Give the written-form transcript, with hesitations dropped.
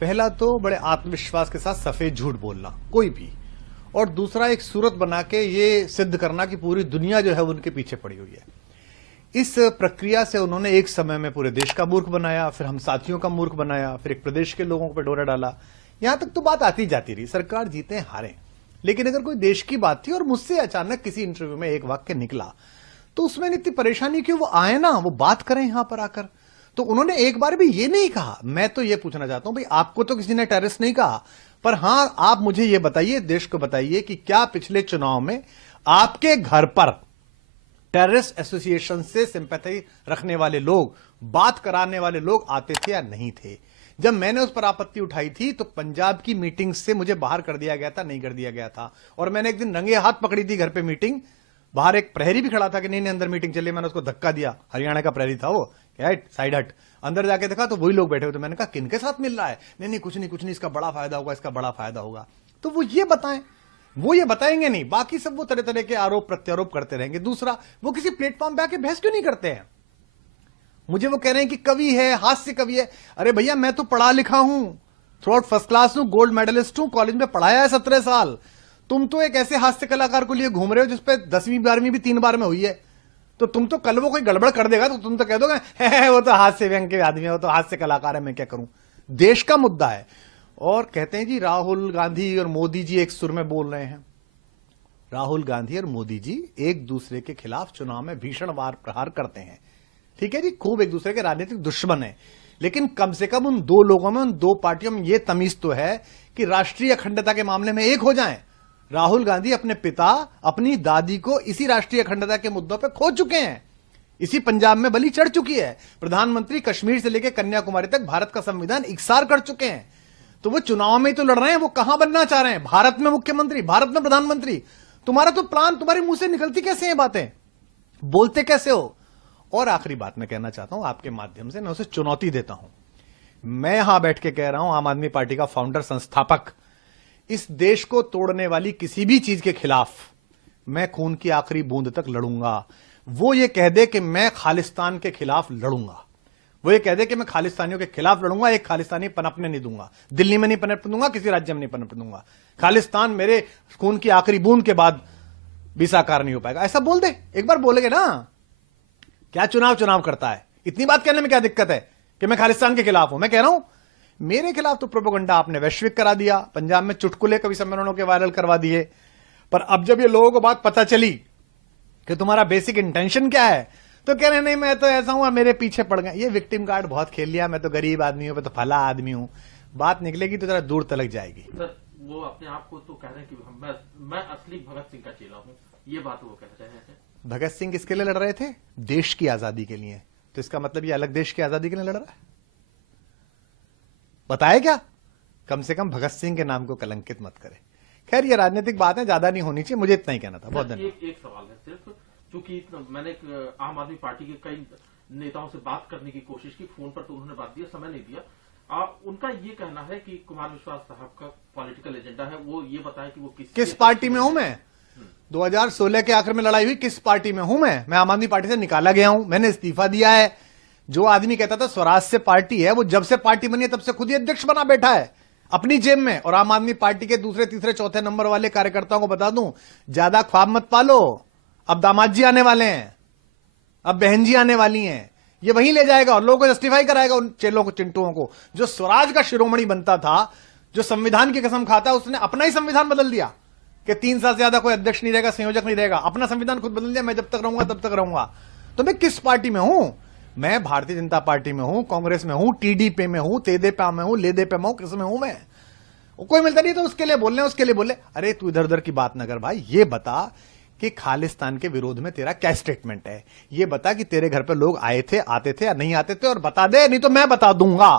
पहला तो बड़े आत्मविश्वास के साथ सफेद झूठ बोलना कोई भी, और दूसरा एक सूरत बना के ये सिद्ध करना कि पूरी दुनिया जो है उनके पीछे पड़ी हुई है। इस प्रक्रिया से उन्होंने एक समय में पूरे देश का मूर्ख बनाया, फिर हम साथियों का मूर्ख बनाया, फिर एक प्रदेश के लोगों पर डोरा डाला। यहां तक तो बात आती जाती रही, सरकार जीते हारे, लेकिन अगर कोई देश की बात थी और मुझसे अचानक किसी इंटरव्यू में एक वाक्य निकला तो उसमें इतनी परेशानी क्यों? वो आए ना, वो बात करें यहां पर आकर। तो उन्होंने एक बार भी ये नहीं कहा। मैं तो ये पूछना चाहता हूं भाई, आपको तो किसी ने टेररिस्ट नहीं कहा, पर हां आप मुझे ये बताइए, देश को बताइए कि क्या पिछले चुनाव में आपके घर पर टेररिस्ट एसोसिएशन से सिंपैथी रखने वाले लोग, बात कराने वाले लोग आते थे या नहीं थे? जब मैंने उस पर आपत्ति उठाई थी तो पंजाब की मीटिंग से मुझे बाहर कर दिया गया था, नहीं कर दिया गया था। और मैंने एक दिन रंगे हाथ पकड़ी थी घर पे मीटिंग, बाहर एक प्रहरी भी खड़ा था कि नहीं नहीं अंदर मीटिंग चली, मैंने उसको धक्का दिया, हरियाणा का प्रहरी था वो, साइड हट। अंदर जाके देखा तो वही लोग बैठे हुए थे। मैंने कहा किनके साथ मिल रहा है? नहीं नहीं कुछ नहीं, इसका बड़ा फायदा होगा, इसका बड़ा फायदा होगा। तो वो ये बताएं, वो ये बताएंगे नहीं, बाकी सब वो तरह तरह के आरोप प्रत्यारोप करते रहेंगे। दूसरा, वो किसी प्लेटफॉर्म पे आके बहस क्यों नहीं करते हैं? मुझे वो कह रहे हैं कि कवि है, हास्य कवि है। अरे भैया मैं तो पढ़ा लिखा हूं, थ्रू आउट फर्स्ट क्लास हूं, गोल्ड मेडलिस्ट हूं, कॉलेज में पढ़ाया है 17 साल। तुम तो एक ऐसे हास्य कलाकार को लिए घूम रहे हो जिसपे 10वीं 12वीं भी 3 बार में हुई है। तो तुम तो कल वो कोई गड़बड़ कर देगा तो तुम तो कह दोगे वो तो हास्य व्यंग के आदमी है, वो तो हास्य कलाकार है, मैं क्या करूं। देश का मुद्दा है। और कहते हैं जी राहुल गांधी और मोदी जी एक सुर में बोल रहे हैं। राहुल गांधी और मोदी जी एक दूसरे के खिलाफ चुनाव में भीषण वार प्रहार करते हैं, ठीक है जी, खूब एक दूसरे के राजनीतिक दुश्मन है, लेकिन कम से कम उन दो लोगों में, उन दो पार्टियों में यह तमीज तो है कि राष्ट्रीय अखंडता के मामले में एक हो जाएं। राहुल गांधी अपने पिता, अपनी दादी को इसी राष्ट्रीय अखंडता के मुद्दों पर खो चुके हैं, इसी पंजाब में बलि चढ़ चुकी है। प्रधानमंत्री कश्मीर से लेकर कन्याकुमारी तक भारत का संविधान इकसार कर चुके हैं। तो वो चुनाव में तो लड़ रहे हैं, वो कहां बनना चाह रहे हैं? भारत में मुख्यमंत्री, भारत में प्रधानमंत्री। तुम्हारा तो प्लान, तुम्हारे मुंह से निकलती कैसे हैं बातें, बोलते कैसे हो? और आखिरी बात मैं कहना चाहता हूं आपके माध्यम से, मैं उसे चुनौती देता हूं। मैं यहां बैठ के कह रहा हूं, आम आदमी पार्टी का फाउंडर, संस्थापक, इस देश को तोड़ने वाली किसी भी चीज के खिलाफ मैं खून की आखिरी बूंद तक लड़ूंगा। वो ये कह दे कि मैं खालिस्तान के खिलाफ लड़ूंगा, वो ये कह दे कि मैं खालिस्तानियों के खिलाफ लड़ूंगा, एक खालिस्तानी पनपने नहीं दूंगा, दिल्ली में नहीं पनपने दूंगा, किसी राज्य में नहीं पनपने दूंगा, खालिस्तान मेरे खून की आखिरी बूंद के बाद भी साकार नहीं हो पाएगा, ऐसा बोल दे। एक बार बोलेगे ना, क्या चुनाव करता है? इतनी बात कहने में क्या दिक्कत है कि मैं खालिस्तान के खिलाफ हूं? मैं कह रहा हूं मेरे खिलाफ तो प्रोपेगेंडा आपने वैश्विक करा दिया, पंजाब में चुटकुले कवि सम्मेलनों के वायरल करवा दिए, पर अब जब ये लोगों को बात पता चली कि तुम्हारा बेसिक इंटेंशन क्या है, तो कह रहे नहीं मैं तो ऐसा हूं, मेरे पीछे पड़ गए। ये विक्टिम कार्ड बहुत खेल लिया, मैं तो गरीब आदमी हूं, मैं तो फला आदमी हूं। बात निकलेगी तो जरा दूर तलक जाएगी। सर वो अपने आप को तो कह रहे हैं कि मैं असली भगत सिंह का चेला हूं, ये बात वो कह रहे हैं। भगत सिंह किसके लिए लड़ रहे थे? देश की आजादी के लिए। तो इसका मतलब ये अलग देश की आजादी के लिए लड़ रहा है? बताए क्या? कम से कम भगत सिंह के नाम को कलंकित मत करे। खैर ये राजनीतिक बातें ज्यादा नहीं होनी चाहिए, मुझे इतना ही कहना था। बहुत धन्यवाद। एक सवाल है सिर्फ, चूंकि मैंने आम आदमी पार्टी के कई नेताओं से बात करने की कोशिश की, फोन पर तो उन्होंने बात दिया, समय नहीं दिया। उनका ये कहना है कि कुमार विश्वास साहब का पॉलिटिकल एजेंडा है, वो ये बताए कि वो किस पार्टी में हूं मैं। 2016 के आखिर में लड़ाई हुई, किस पार्टी में हूं मैं आम आदमी पार्टी से निकाला गया हूं, मैंने इस्तीफा दिया है। जो आदमी कहता था स्वराज से पार्टी है, वो जब से पार्टी बनी है तब से खुद ही अध्यक्ष बना बैठा है अपनी जेब में। और आम आदमी पार्टी के दूसरे तीसरे चौथे नंबर वाले कार्यकर्ताओं को बता दूं, ज्यादा ख्वाब मत पालो, अब दामाद जी आने वाले हैं, अब बहन जी आने वाली हैं, ये वहीं ले जाएगा और लोगों को जस्टिफाई कराएगा उन चेलों को, चिंटुओं को। जो स्वराज का शिरोमणि बनता था, जो संविधान की कसम खाता, उसने अपना ही संविधान बदल दिया कि 3 साल से ज्यादा कोई अध्यक्ष नहीं रहेगा, संयोजक नहीं रहेगा, अपना संविधान खुद बदल दिया, मैं जब तक रहूंगा तब तक रहूंगा। तो मैं किस पार्टी में हूं? मैं भारतीय जनता पार्टी में हूं, कांग्रेस में हूं, टीडीपी में हूं, तेदेपा में हूं, लेदेपा में हूं, किस में हूं मैं? कोई मिलता नहीं तो उसके लिए बोल रहे हैं, उसके लिए बोले। अरे तू इधर उधर की बात न कर भाई, ये बता कि खालिस्तान के विरोध में तेरा क्या स्टेटमेंट है, ये बता कि तेरे घर पे लोग आए थे, आते थे या नहीं आते थे, और बता दे, नहीं तो मैं बता दूंगा।